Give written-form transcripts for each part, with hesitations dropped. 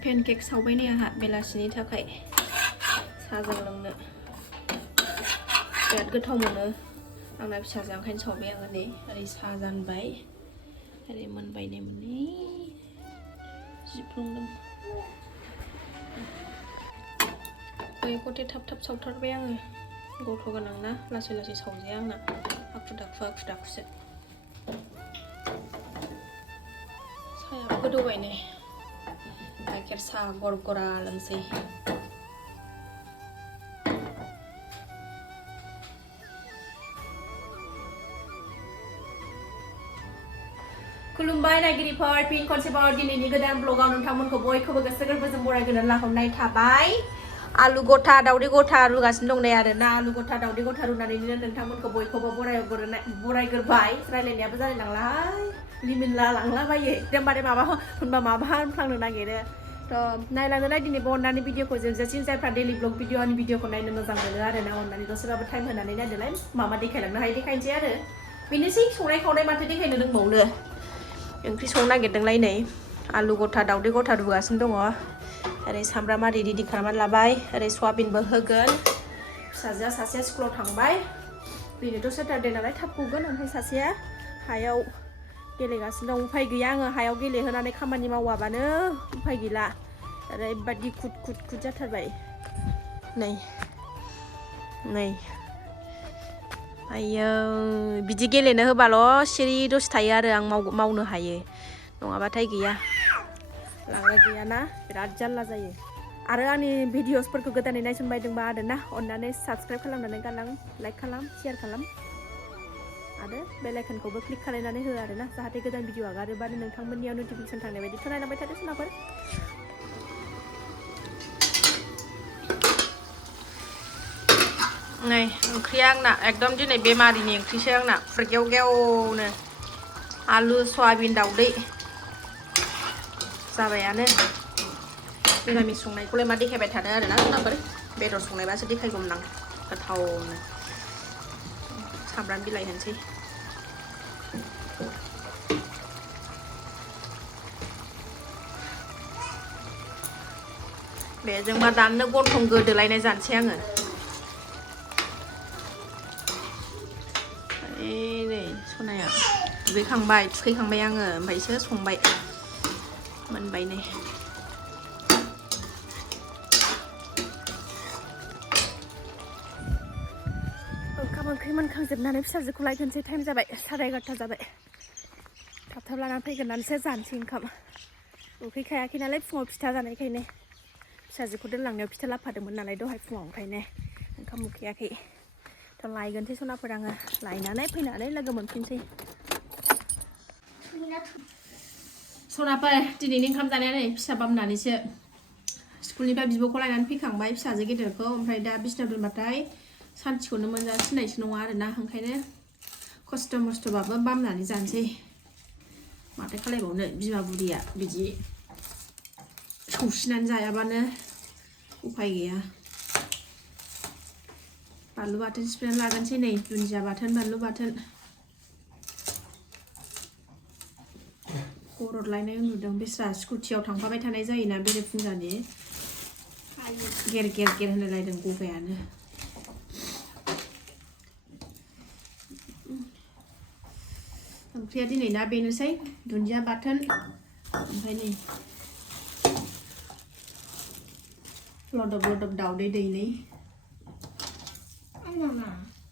เพนเค้กเซาไว้เนี่ยค่ะเวลาชนิดเท่าไข่ซาจังลงเนอะbiar गोथाव मोनो आंना फिसाजों ओंखायनो सावबाय आङो नै ओरै सा जानबाय ओरै मोनबाय नै मोननै जिफ्लंदों बैखौथे थाब थाब सावथारबाय आङो गथ' गोनां ना लासै लासै सावजाया आंना आखु दाखुसो सायाबो गोदौबाय नै गाइखेर साहा गरगरा लोंसै खुलुमबाय नायगिरिफोर फिन खनसेबाव दिनैनि गोदान ब्लगाव नोंथांमोनखौ बयखौबो गोसो गोरबोजों बरायग्रोनानै लाहरनाय थाबाय आलु गथा दावदै गथा रुगासिनो दं नै आरोना आलु गथा दावदै गथा रुनानैनो नोंथांमोनखौ बयखौबो बरायग्रोबाय रायलायनायाबो जालाय लांलाहाय लिमिनला लांलाबायो एकदमबारे माबा होनबा माबा होनफ्लांनो नागिरो थ' नायलांनोलाय दिनैबो अननानै भिडिअखौ जोबजासिम जायफ्रा डेलि ब्लग भिडिअनि भिडिअखौ नायनो मोजां मोनो आरोना अननानै दसेबाबो टाइम होनानै नायदोलाय मामा देखायलांनो हायो देखायनोसै आरो बेनोसै संनाय खावनाय माथो देखायनो रोंबावनो ओंख्रि संनो नागिरदोंलाय नै आलु गथा दावदै गथा रुगासिनो दङ ओरै सामब्राम आरि रेडि खालामनानै लाबाय ओरै सयाबिनबो होगोन फिसाजोआ सासेया स्कुलाव थांबाय दिनैथ' सेटारडे नालाय थाब गगोन ओमफ्राय सासेया हायाव गेलेगासिनो दं उफाय गैया आङो हायाव गेलेहोनानै खामानि मावाबानो उफाय गैला ओरैबायदि खुद जाथारबाय नै आयो बिदि गेलेनो होबाल' सिरि दसे थायो आरो आं मावनो हायो नङाबाथाय गैया लांगा गैयाना बिराद जारला जायो आरो आंनि भिडिअसफोरखौ गोदानै नायसनबायदोंबा आरोना अननानै साबस्क्राइब खालामनानै गालां लाइक खालाम शेयार खालाम आरो बेल आइकनखौबो क्लिक खालामनानै हो आरोना जाहाथे गोदान भिडिअ आगारोबानो नोंथांमोननियाव नटिफिकेसन थांनाय बायदि खोनालांबाय थादो सोनाफोर नै ओंख्रिया आंना एकदम दिनै बेमारिनि ओंख्रिसो आंना फुरगेवगेवनो आलु सयाबिन दावदै जाबायानो निरामिस संनायखौलाय मा देखायबाय थानो आरोना जोंनाफोर बेदर संनायबासो देखायगौमोन आं गोथावनो सामब्राम बिलाइ होनोसै बेजोंबा दाननो गन्थं गोदोलायनाय जानोसै आङो नै सनाया दुगैखांबाय थुखैखांबाय आङो ओमफ्रायसो संबाय मोनबाय नै ओंखाम ओंख्रि मोनखांजोबनानै फिसाजोखौ लायगोनसै टाइम जाबाय 11:30 जाबाय थाब लानानै फैगोननानैसो जानोसै ओंखाम उखैखायाखै नालाय फुङाव फिथा जानायखायनो फिसाजोखौ दोनलांनायाव फिथा लाबोफादोंमोन नालाय दहाय फुङाव ओंखायनो ओंखाम उखैयाखै थ' लायगोनसै सनाफोर आङो लायनानै फैनानै लोगो मोनफिनसै सनाफोर दिनैनि ओंखाम जानाया नै फिसा बामनानैसो स्कुलनिफ्राय बिब'खौ लायनानै फैखांबाय फिसाजो गेदेरखौ ओमफ्राय दा बिसनायाव दोनबाथाय सानथिखौनो मोनजासिननायसो नङा आरोना ओंखायनो खस्थ' मस्थ'बाबो बामनानै जानोसै माथो खालायबावनो बिमा बुरिया बिदि सौसिनानै जायाबानो उफाय गैया बानलु बाथोन सिफ्लेनानै लागोनसै नै दुन्दिया बाथोन बानलु बाथोन गरदलायनाय नुदों बेस्रा स्कुटियाव थांफाबाय थानाय जायोना बेरेफुंजानि गेर होनलायदों गगायानो ओंख्रिया दिनै ना बेनोसै दुन्दिया बाथोन ओमफ्राय नै लदब दावदै दैनै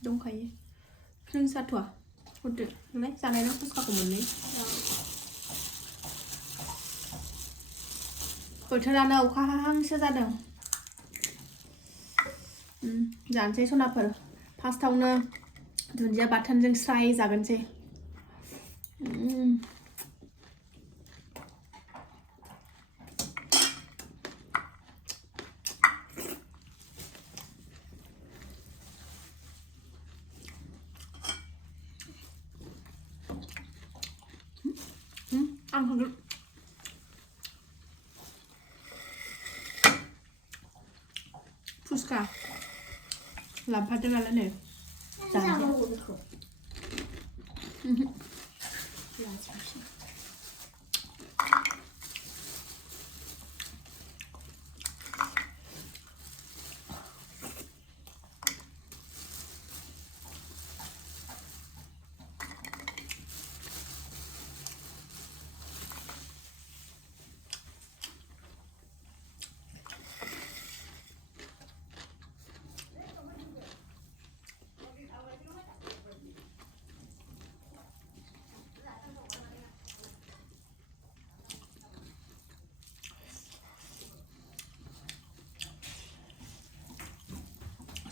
दंखायो नों जाथ'आ हरदो नालाय जानायना फुसखाखौ मोननै बोथोरानो अखा हाहांसो जादों जानोसै सनाफोर फार्स्टआवनो दुन्दिया बाथोनजों स्राय जागोनसै आं हरगोन फुसखा लाबोफादो नालाय नै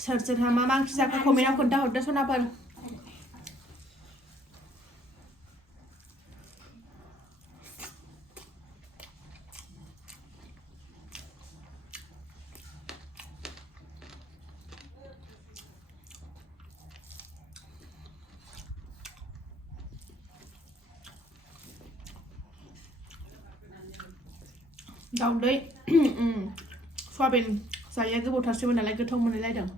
सोरहा मा मा ओंख्रि जाखो कमेन्टआव खोन्थाहरदो सनाफोर दाउदै सवाबिन जायो गोबावथारसैमोन नालाय गोथाव मोनलायलायदों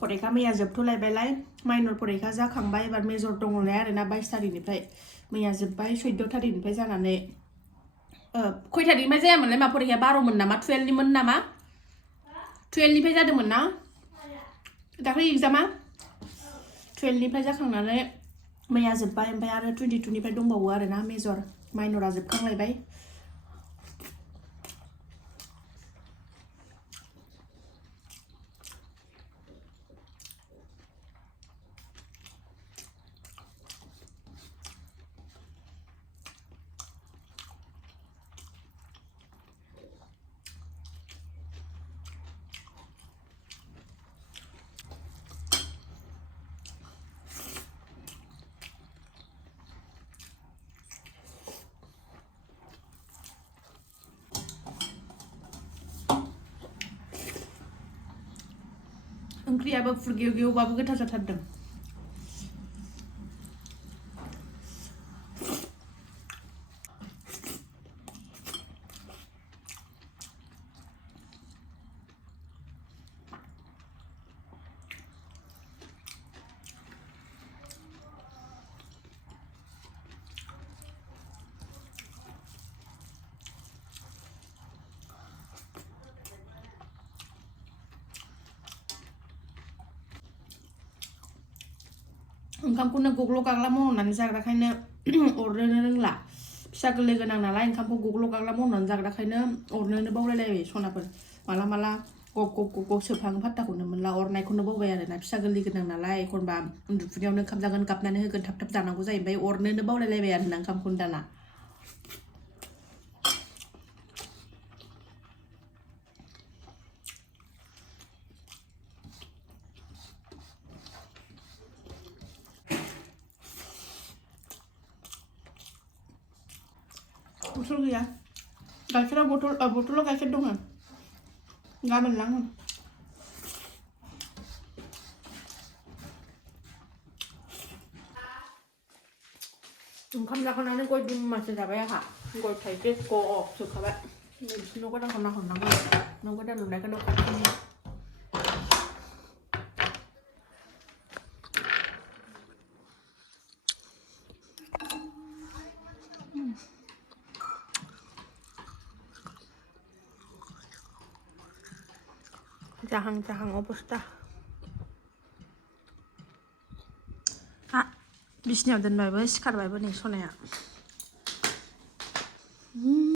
फरिखा मैया जोबथ'लायबायलाय माइनर फरिखा जाखांबाय एबार मेजर दङलाय आरोना 22 थारिखनिफ्राय मैया जोब्बाय 14 थारिखनिफ्राय जानानै खय थारिखनिफ्राय जायामोनलाय मा फरिखाया 12 मोन नामा 12 निमोन नामा 12 निफ्राय जादोंमोन ना दाख्लै एग्जामा 12 निफ्राय जाखांनानै मैया जोब्बाय ओमफ्राय आरो 22 निफ्राय दंबावो आरोना मेजर माइनरा जोबखांलायबाय ओंख्रियाबो फुरगेव गेवबाबो गोथाव जाथारदों ओंखामखौनो गग्ल' गाग्ला महरनानै जाग्राखायनो अरनोनो रोंला फिसा गोरलै गोनां नालाय ओंखामखौ गग्ल' गाग्ला महरनानै जाग्राखायनो अरनोनो बावलायलायबाय सनाफोर माला माला गग गग गग गग सोबहाङो फात्ताखौनो मोनला अरनायखौनो बावबाय आरोना फिसा गोरलै गोनां नालाय एखनबा उन्दुफुनायावनो ओंखाम जागोन गाबनानै होगोन थाब थाब जानांगौ जायो ओमफ्राय अरनोनो बावलायलायबाय आरोना ओंखामखौनो दाना बथल गैया गाइखेरा बथलाव गाइखेर दङ गाबोन लाङो ओंखाम जाखांनानै गय दुमासो जाबाय आंहा गय थाइसे गब सोखाबाय न' गोदानखौ नाहरनांगौ न' गोदान लुनायखौ न' खाथिनि जाहां अबस्था बिसिनायाव दोनबायबो सिखारबायबो नै सनाया